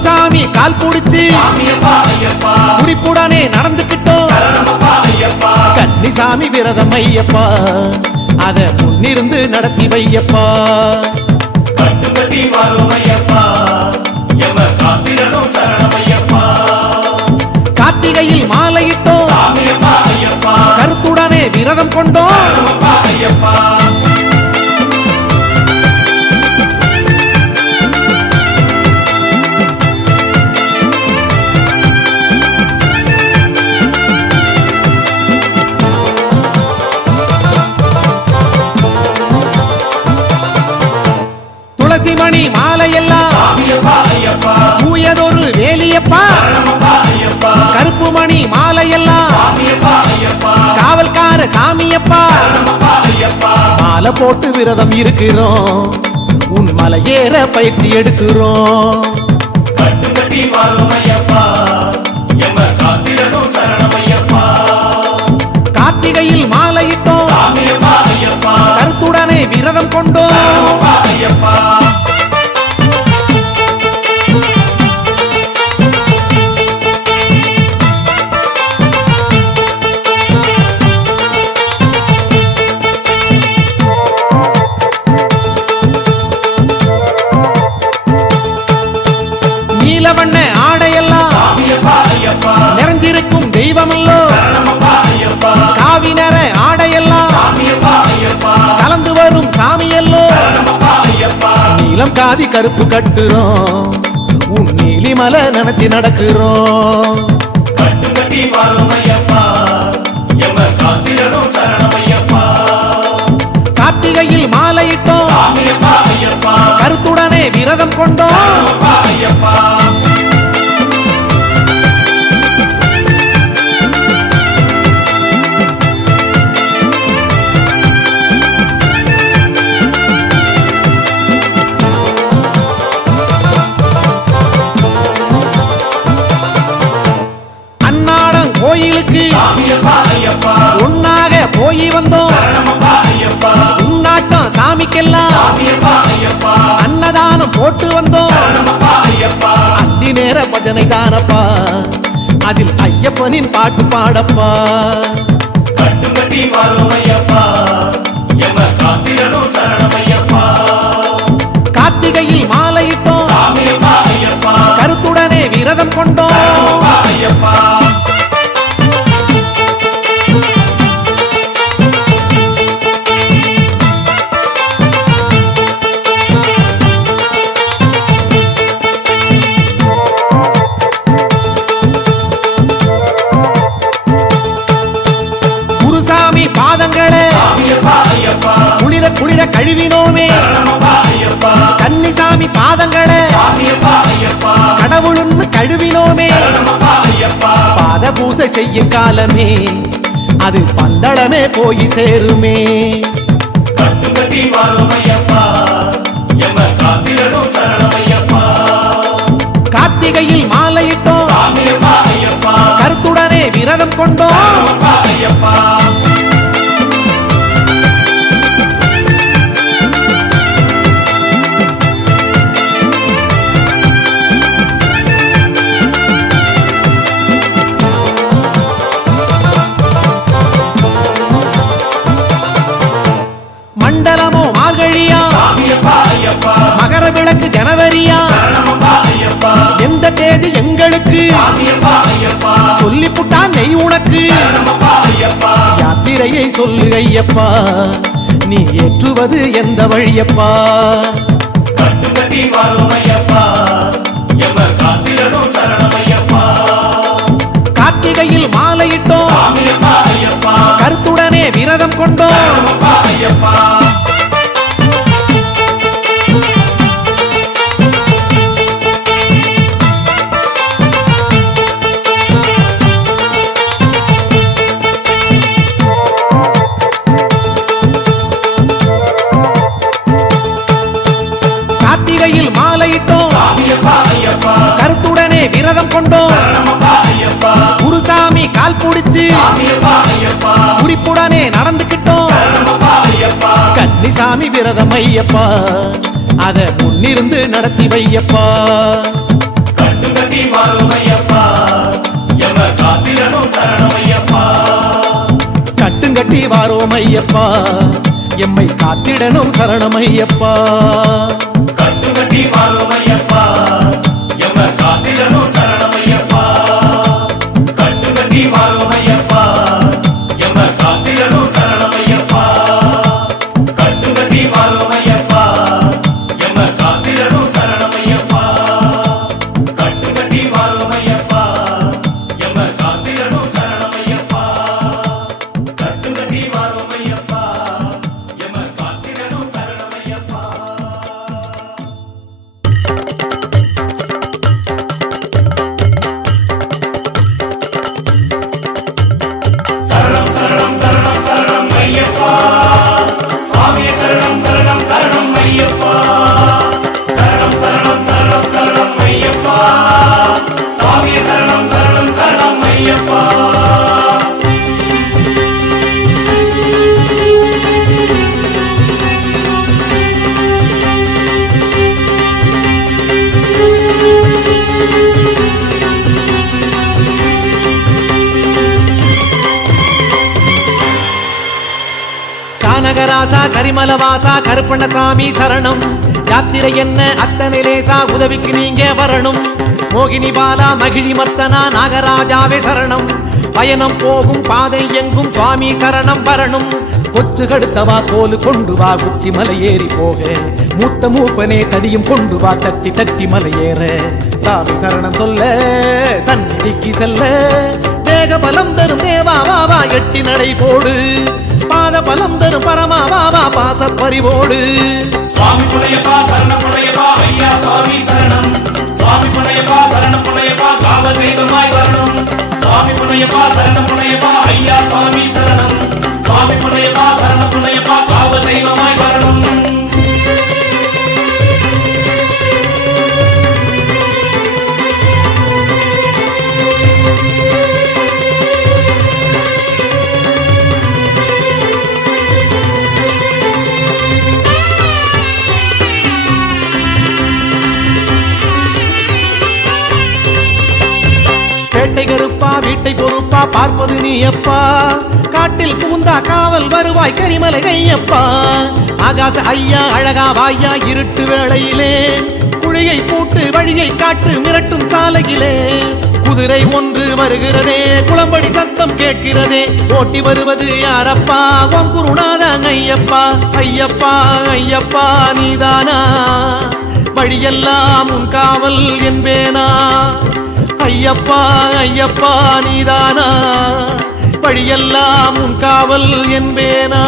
குருசாமி கால் புடிச்சு குறிப்புடனே நடந்துக்கிட்டோம் கன்னிசாமி விரதம் ஐயப்பா அத முன்னிருந்து நடத்தி வையப்பா கார்த்திகையில் மாலையிட்டோம் கருத்துடனே விரதம் கொண்டோம் துளசிமணி மாலையெல்லாம் தூயதொரு வேலியப்பா கருப்பு மணி மாலையெல்லாம் காவல்கார சாமியப்பா மாலை போட்டு விரதம் இருக்கிறோம் உன் மலையேற பயிற்சி எடுக்கிறோம் கார்த்திகையில் மாலையிட்டோம் கருத்துடனே விரதம் கொண்டோம் நீலவண்ண ஆடையெல்லாம் நிறைஞ்சிருக்கும் தெய்வமல்லோ காவி நிற ஆடையெல்லாம் கலந்து வரும் சாமியல்லோ நீலம் காதி கருப்பு கட்டுறோம் உன் நீலிமலை நினைச்சு நடக்கிறோம் கார்த்திகையில் மாலையிட்டோம் கருத்துடனே விரதம் கொண்டோம் அன்னாடம் கோயிலுக்கு ஒன்னாக போய் வந்தோம் உன்னாட்டம் சாமிக்கெல்லாம் அன்னதானம் போட்டு வந்தோம் அந்தி நேர பஜனை தானப்பா அதில் ஐயப்பனின் பாட்டு பாடப்பா கார்த்திகையில் மாலையிட்டோம் கருத்துடனே விரதம் கொண்டோம் குருசாமி பாதங்களே குளிர குளிர கழுவினோமே கன்னிசாமி பாதங்களே கடவுளுன்னு கழுவினோமே பாத பூசை செய்யும் காலமே அது பந்தளமே போய் சேருமே கார்த்திகையில் மாலையிட்டோம் கருத்துடனே விரதம் கொண்டோம் மண்டலமோ மார்கழியா மகர விளக்கு ஜனவரியா எந்த தேதி எங்களுக்கு சொல்லி புட்டா நெய் உனக்கு யாத்திரையை சொல்லு ஐயப்பா நீ ஏற்றுவது எந்த வழியப்பா கார்த்திகையில் மாலையிட்டோம் கருத்துடனே விரதம் கொண்டோம் கார்த்திகையில் மாலையிட்டோம் கருத்துடனே விரதம் கொண்டோம் குருசாமி கால் புடிச்சு குறிப்புடனே நடந்துக்கிட்டோம் கன்னிசாமி விரதம் ஐயப்பா அத முன்னிருந்து நடத்தி வையப்பா ஐயப்பா எம்மை காத்திடணும் சரணம் ஐயப்பா கட்டுக்கட்டி வாரும் ஐயப்பா எம்ம காத்திடணும் சரணம் ஐயப்பா கட்டுக்கட்டி வாரும் ஐயப்பா எம்ம காத்திடணும் சரணம் ஐயப்பா கட்டுக்கட்டி வாரும் ஐயப்பா எம்ம காத்திடணும் சரணம் ஐயப்பா கட்டுக்கட்டி வாரும் ஐயப்பா எம்ம காத்திடணும் சரணம் ஐயப்பா கட்டுக்கட்டி வாரும் ஐயப்பா எம்ம காத்திடணும் சரணம் ஐயப்பா சரணம் சரணம் சரணம் சரணம் ஐயப்பா சுவாமி சரணம் சரணம் சரணம் ஐயப்பா சரணம் சரணம் சரணம் சரணம் ஐயப்பா சுவாமி சரணம் சரணம் சரணம் ஐயப்பா கானகராசா கரிமலவாசா கருப்பண்ணசாமி சரணம் யாத்திரை என்ன அத்தனை லேசா உதவிக்கு நீங்க வரணும் மோகினி பாலா மகிழி மத்தனா நாகராஜாவே சரணம் பயணம் போகும் பாதை எங்கும் சுவாமி சரணம் வரணும் கொச்சு கடுத்தவா கோலு கொண்டு வா உச்சி மலை ஏறி போக மூத்த மூப்பனே தடியும் கொண்டு வா தட்டி தட்டி மலையேற சாமி சரணம் சொல்ல சந்நிதிக்கு செல்ல தேக பலம் தரும் தேவா வாவா எட்டி நடை போடு பாத பலம் தரும் பரமா வாவா பாச பறிவோடு சுவாமி புனையப்பா சரணம் புனையப்பா ஐயா சுவாமி சரணம் சுவாமி புனையப்பா சரணம் புனையப்பா காவல் தெய்வமாய் வரணும் சுவாமி புனையப்பா சரணம் புனையப்பா ஐயா சுவாமி சரணம் சுவாமி புனையப்பா சரணம் புனையப்பா காவல் தெய்வமாய் வரணும் பேட்டை கருப்பா வீட்டை பொறுப்பா பார்ப்பது நீ அப்பா காட்டில் பூந்தா காவல் வருவாய் கரிமலை கையப்பா ஆகாச ஐயா அழகா வாயா இருட்டு வேளையிலே குழியை போட்டு வழியை காட்டு மிரட்டும் சாலையிலே குதிரை ஒன்று வருகிறதே குளம்படி சத்தம் கேட்கிறதே ஓட்டி வருவது யாரப்பா குருநாதா ஐயப்பா ஐயப்பா ஐயப்பா நீதானா வழியெல்லாம் உன் காவல் என்பேனா ஐயப்பா ஐயப்பா நீதானா வழியெல்லாம் உன் காவல் என்பேனா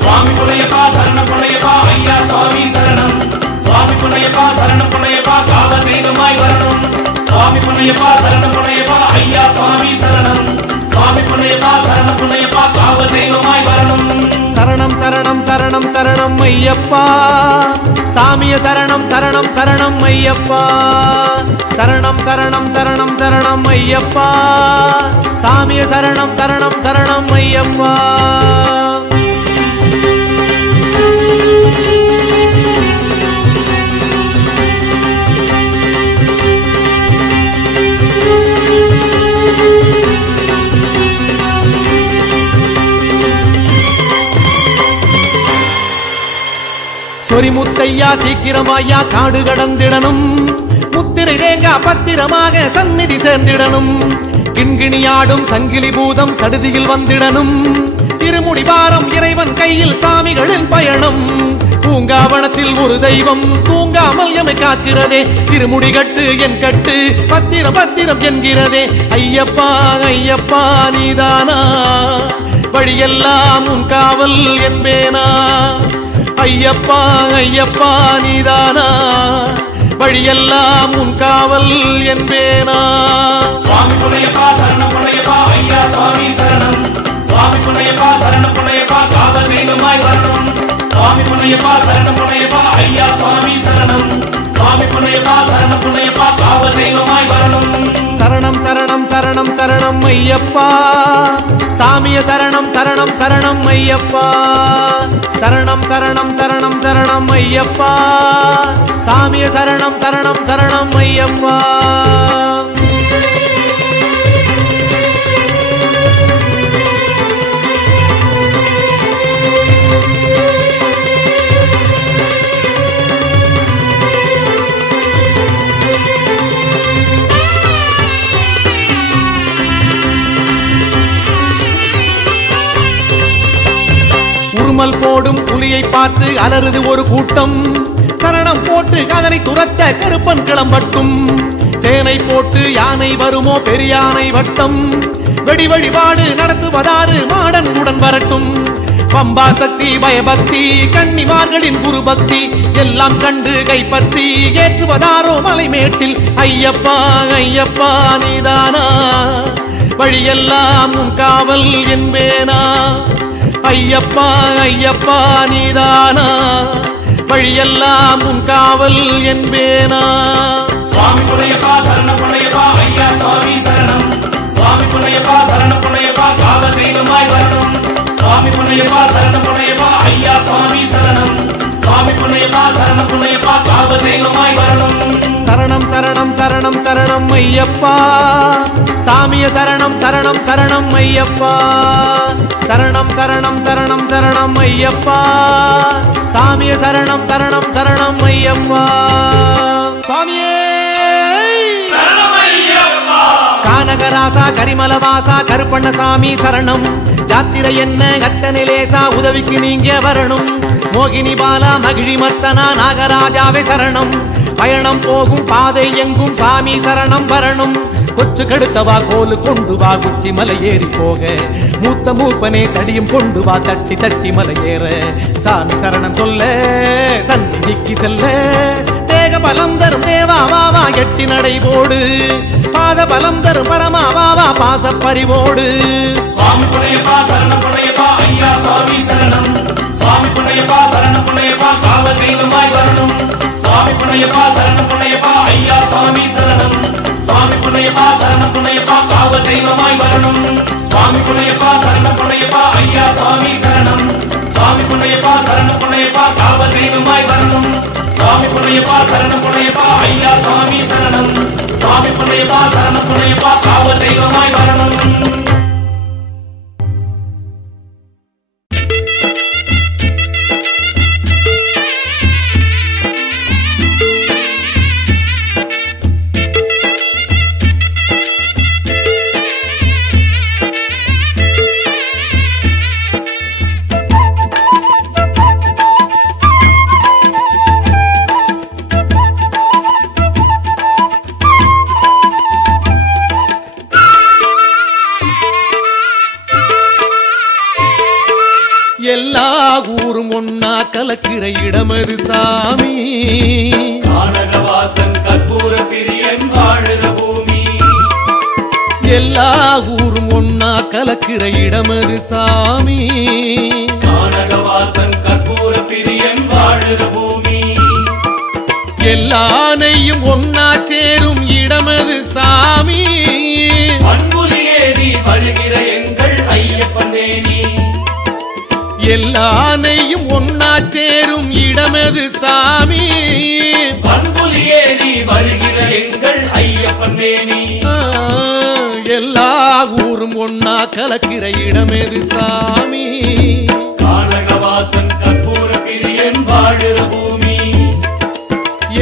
சுவாமி புனையப்பா சரணம் புனையப்பா ஐயா சுவாமி சரணம் சுவாமி புனையப்பா சரணம் புனையப்பா காவல் தெய்வமாய் வரணும் சுவாமி புனையப்பா சரணம் புனையப்பா ஐயா சுவாமி சரணம் சுவாமி புனையப்பா சரணம் புனையப்பா காவல் தெய்வமாய் வரணும் சரணம் சரணம் சரணம் சரணம் ஐயப்பா சாமிய சரணம் சரணம் சரணம் ஐயப்பா சரணம் சரணம் சரணம் சரணம் ஐயப்பா சாமிய சரணம் சரணம் சரணம் ஐயப்பா சொரிமுத்தையா சீக்கிரமாயா காடு கடந்திடணும் முத்திரை தேங்கா பத்திரமாக சந்நிதி சேர்ந்திடணும் கிண்கிணியாடும் சங்கிலி பூதம் சடுதியில் வந்திடணும் திருமுடி பாரம் இறைவன் கையில் சாமிகளின் பயணம் பூங்காவனத்தில் ஒரு தெய்வம் தூங்காமல் எமை காக்கிறதே திருமுடி கட்டு என் கட்டு பத்திரம் பத்திரம் என்கிறதே ஐயப்பா ஐயப்பா நீதானா வழியெல்லாம் உன் காவல் என்பேனா ஐயப்பா ஐயப்பா நீதானா வழியெல்லாம் உன் காவல் என்பேனா சுவாமி புனையப்பா சரணம் புனையப்பா ஐயா சுவாமி சரணம் சுவாமி புனையப்பா சரணம் புனையப்பா காவல் தெய்வமாய் வரணும் சுவாமி புனையப்பா சரணம் புனையப்பா ஐயா சுவாமி சரணம் சுவாமி புனையப்பா சரணம் புனையப்பா காவல் தெய்வமாய் வரணும் சரணம் சரணம் சரணம் சரணம் ஐயப்பா சாமிய சரணம் சரணம் சரணம் ஐயப்பா சரணம் சரணம் சரணம் சரணம் ஐயப்பா சாமிய சரணம் சரணம் சரணம் ஐயப்பா எதிரியை பார்த்து அலறுது ஒரு கூட்டம். சரணம் போட்டு அதனை துரத்த கருப்பன் கிளம்பட்டும். சேனை போட்டு யானை வருமோ பெரியானை வட்டம். வெடி வழிபாடு நடத்துவதாறு மாடன் உடன் வரட்டும். பம்பா சக்தி பயபக்தி கன்னிமார்களின் குரு பக்தி எல்லாம் கண்டு கைப்பற்றி ஏற்றுவதாரோ மலைமேட்டில். ஐயப்பா ஐயப்பா நீதானா வழியெல்லாம் உன் காவல் என்பேனா. ஐயப்பா ஐயப்பா நீதானா வழியெல்லாம் உன் காவல் என்பேனா. சுவாமி புனையப்பா சரணம் புனையப்பா ஐயா சுவாமி சரணம். சுவாமி புனையப்பா சரணம் புனையப்பா காவல் தெய்வமாய் வரணும். சுவாமி புனையப்பா சரணம் புனையப்பா ஐயா சுவாமி சரணம். சுவாமி புனையப்பா சரணம் புனையப்பா காவல் தெய்வமாய் வரணும். சரணம் சரணம் சரணம் சரணம் ஐயப்பா சாமிய சரணம் சரணம் சரணம் ஐயப்பா. சரணம் சரணம் சரணம் சரணம் ஐயப்பா சாமிய சரணம் சரணம் சரணம் ஐயப்பா. சாமியே சரணம் ஐயப்பா. கானகராசா கரிமலவாசா கருப்பண்ணசாமி சரணம். யாத்திரை என்ன கட்டனிலேசா உதவிக்கு நீங்க வரணும். மோகினி பாலா மகிழி மத்தனா நாகராஜாவே சரணம். பயணம் போகும் பாதை எங்கும் சாமி சரணம் வரணும். கொச்சு கெடுத்தவா கோலு கொண்டு வா குச்சி மலை ஏறி போக. மூத்த மூப்பனே தடியும் கொண்டு வா தட்டி தட்டி மலை ஏற. சாமி சரணம் சொல்ல சந்நிதிக்கு செல்ல. தேக பலம் தரும் தேவா வாவா எட்டி நடை போடு. பாத பலம் தரும் பரமா வாவா பாச பறிவோடு. சுவாமி புனையப்பா சரணம் புனையப்பா ஐயா சுவாமி சரணம். சுவாமி புனையப்பா சரணம் புனையப்பா காவல் தெய்வமாய் வரணும். சுவாமி புனையப்பா சரணம் புனையப்பா ஐயா சுவாமி சரணம். சுவாமி புனையப்பா சரணம் புனையப்பா காவல் தெய்வமாய் வரணும். சுவாமி புனையப்பா சரணம் புனையப்பா ஐயா சுவாமி சரணம். சுவாமி புனையப்பா சரணம் புனையப்பா காவல் தெய்வமாய் வரணும். சுவாமி புனையப்பா சரணம் புனையப்பா ஐயா சுவாமி சரணம். சுவாமி புனையப்பா சரணம் புனையப்பா காவல் தெய்வமாய் வரணும். எல்லா ஊரும் ஒன்னா கலக்கிற இடமது சாமி. கானகவாசன் கற்பூர பிரியன் வாழுற பூமி. எல்லா ஊரும் ஒன்னா கலக்கிற இடமது சாமி. கானகவாசன் கற்பூர பிரியன் வாழுற பூமி. எல்லானையும் ஒன்னா சேரும் இடமது சாமி. பண்புலி ஏறி வருகிற எங்கள் ஐயப்பன் தேனி. எல்லானையும் ஒன்னா சேரும் இடமது சாமி. பண்புலி ஏறி வருகிற எங்கள் ஐயப்பன் தேனி. எல்லா ஊரும் ஒன்னா கலக்கிற இடமது சாமி. கானகவாசன் கற்பூர பிரியன் வாழுற பூமி.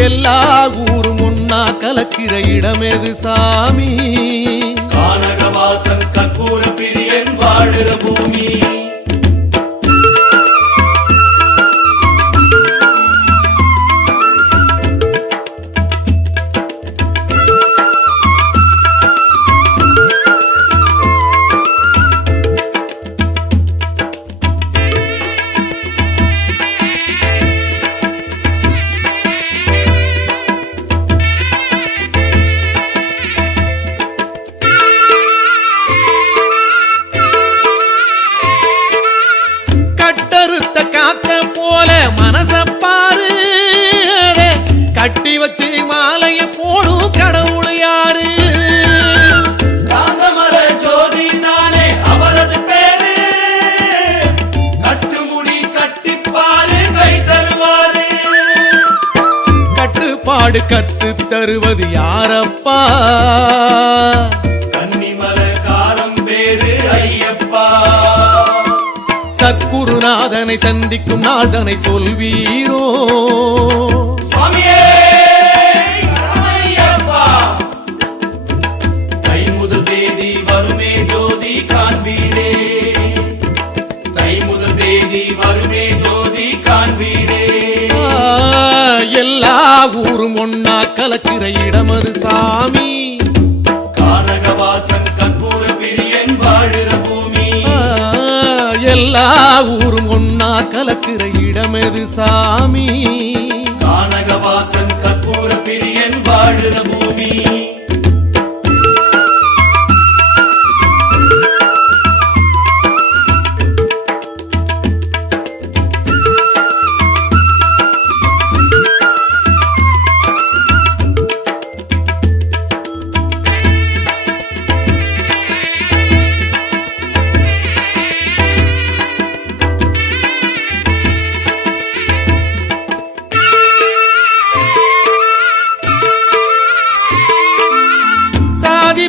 எல்லா ஊரும் ஒன்னா கலக்கிற இடமது சாமி. கானகவாசன் கற்பூர பிரியன் வாழுற பூமி. கட்டி வச்சு மாலைய போடும் கடவுள் யாரு? காந்தமர ஜோதி தானே அவரது பேரு. கட்டுமுடி கட்டிப்பாரு கை தருவாரு. கட்டுப்பாடு கற்று தருவது யாரப்பா? கன்னிமர காலம் பேரு ஐயப்பா. சத்குருநாதனை சந்திக்கும் நாதனை சொல்வீரோ? சுவாமியே ஐயப்பா. தை முதல் தேதி வருமே ஜோதி காண்பீரே. தை முதல் தேதி வருமே ஜோதி எல்லா ஊரும் ஒன்னா கலக்கிற இடமெது சாமி கானகவாசன் கற்பூர பிரியன் வாழுற பூமி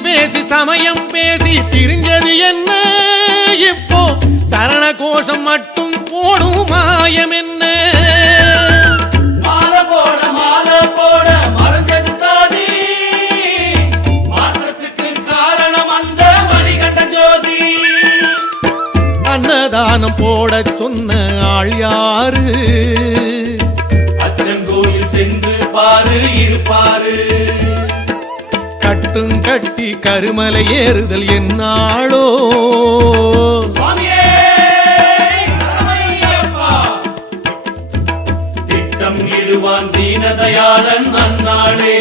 பேசி சமயம் பேசி திரிஞ்சது என்ன இப்போ சரண கோஷம் மட்டும் போடும் மாயம் என்ன மாலை போட மறந்தது சாதி மாற்றத்துக்கு காரணம் அந்த மணிகண்ட ஜோதி அன்னதானம் போட சொன்ன ஆள் யாரு அச்சங்கோயில் சென்று பாரு இருப்பாரு கட்டும் கட்டி கருமலை ஏறுதல் என்னாளோ திட்டம் இடுவான் தீனதயாளன் நன்னாளே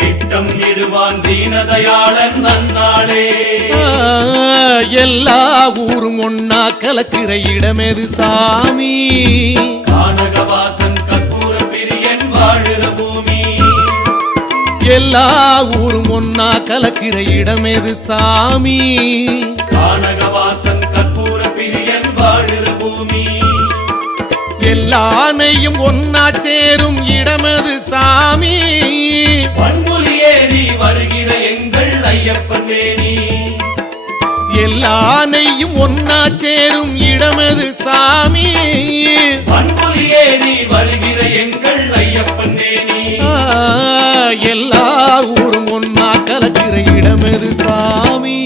திட்டம் இடுவான் தீனதயாளன் நன்னாளே எல்லா ஊரும் ஒன்னா கலக்கிற இடமெது சாமி கானகவாசன் கற்பூர பிரியன் வாழுற பூமி எல்லா ஊரும் ஒன்னா கலக்கிற இடமெது சாமி கானகவாசன் கற்பூர பிரியன் வாழுற பூமி எல்லானையும் ஒன்னா சேரும் இடமெது சாமி பண்புலி ஏறி வருகிற எங்கள் ஐயப்பன் மேனி எல்லானையும் ஒன்னா சேரும் இடமெது சாமி பண்புலி ஏறி வருகிற எங்கள் ஐயப்பன் மேனி எல்லா ஊரும் ஒன்னா கலக்கிற இடமெது சாமி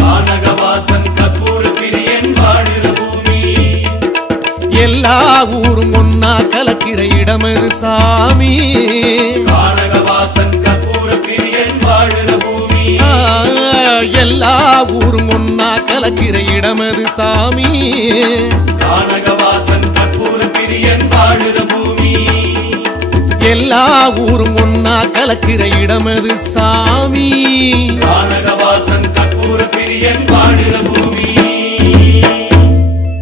கானகவாசன் கற்பூர பிரியன் வாழுற பூமி எல்லா ஊரும் ஒன்னா கலக்கிற இடமெது சாமி கானகவாசன் கற்பூர பிரியன் வாழுற பூமி எல்லா ஊரும் ஒன்னா கலக்கிற இடமெது சாமி கானகவாசன் கற்பூர பிரியன் வாழுற பூமி எல்லா ஊரும் ஒன்னா கலக்கிற இடமெது சாமி கானகவாசன் கற்பூர பிரியன் வாழுற பூமி